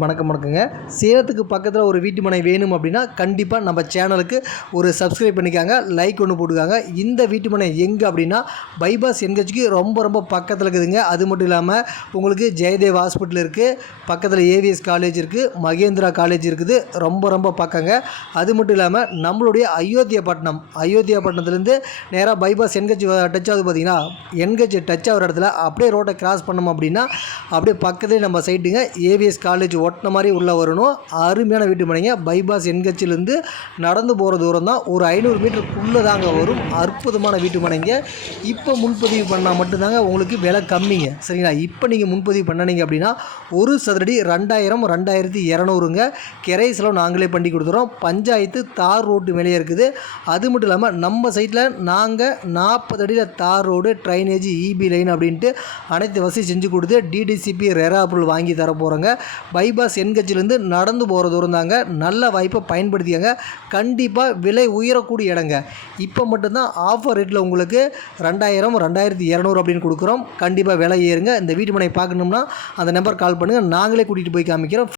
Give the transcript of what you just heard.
வணக்கங்க. சேலத்துக்கு பக்கத்தில் ஒரு வீட்டு மனை வேணும் அப்படின்னா கண்டிப்பாக நம்ம சேனலுக்கு ஒரு சப்ஸ்கிரைப் பண்ணிக்காங்க, லைக் ஒன்று போட்டுக்காங்க. இந்த வீட்டு மனை எங்கே அப்படின்னா பைபாஸ் என்ஹெச்க்கு ரொம்ப பக்கத்தில் இருக்குதுங்க. அது மட்டும் இல்லாமல் உங்களுக்கு ஜெயதேவ் ஹாஸ்பிட்டல் இருக்குது, பக்கத்தில் ஏவிஎஸ் காலேஜ் இருக்குது, மகேந்திரா காலேஜ் இருக்குது. ரொம்ப பக்கங்க. அது மட்டும் இல்லாமல் நம்மளுடைய அயோத்தியாப்பட்டினத்துலேருந்து நேராக பைபாஸ் என்ஹெச் டச் ஆகுது. பார்த்தீங்கன்னா என்ஹெச் டச் ஆகிற இடத்துல அப்படியே ரோட்டை கிராஸ் பண்ணோம் அப்படின்னா அப்படியே பக்கத்துலேயே நம்ம சைட்டுங்க ஏவிஎஸ் காலேஜ் ஒட்டின மாதிரி உள்ளே வரணும். அருமையான வீட்டு மனைங்க. பைபாஸ் என்ஹெச்சிலேருந்து நடந்து போகிற தூரம் தான், ஒரு 500 மீட்டருக்குள்ளே தாங்க வரும். அற்புதமான வீட்டு மனைங்க. இப்போ முன்பதிவு பண்ணால் மட்டும்தாங்க உங்களுக்கு விலை கம்மிங்க. சரிங்களா? இப்போ நீங்கள் முன்பதிவு பண்ணினீங்க அப்படின்னா ஒரு சதுரடி 2200ங்க. கிரை செலவு நாங்களே பண்ணி கொடுத்துறோம். பஞ்சாயத்து தார் ரோட்டு மேலேயே இருக்குது. அது மட்டும் இல்லாமல் நம்ம சைட்டில் நாங்கள் 40 அடியில் தார் ரோடு, ட்ரைனேஜ், இபி லைன் அப்படின்ட்டு அனைத்து வசதி செஞ்சு கொடுத்து டிடிசிபி ரெரா அப்ரூவல் வாங்கி தர போகிறோங்க. பைபாஸ் என்ஹெச்சிலேருந்து நடந்து போகிற தூரம் தாங்க. நல்ல வாய்ப்பை பயன்படுத்தியாங்க. கண்டிப்பாக விலை உயரக்கூடிய இடங்க. இப்போ மட்டும்தான் ஆஃபர் ரேட்டில் உங்களுக்கு 2200 அப்படின்னு கொடுக்குறோம். கண்டிப்பாக விலை ஏறுங்க. இந்த வீட்டு மனை பார்க்கணும்னா அந்த நம்பர் கால் பண்ணுங்கள், நாங்களே கூட்டிகிட்டு போய் காமிக்கிறோம்.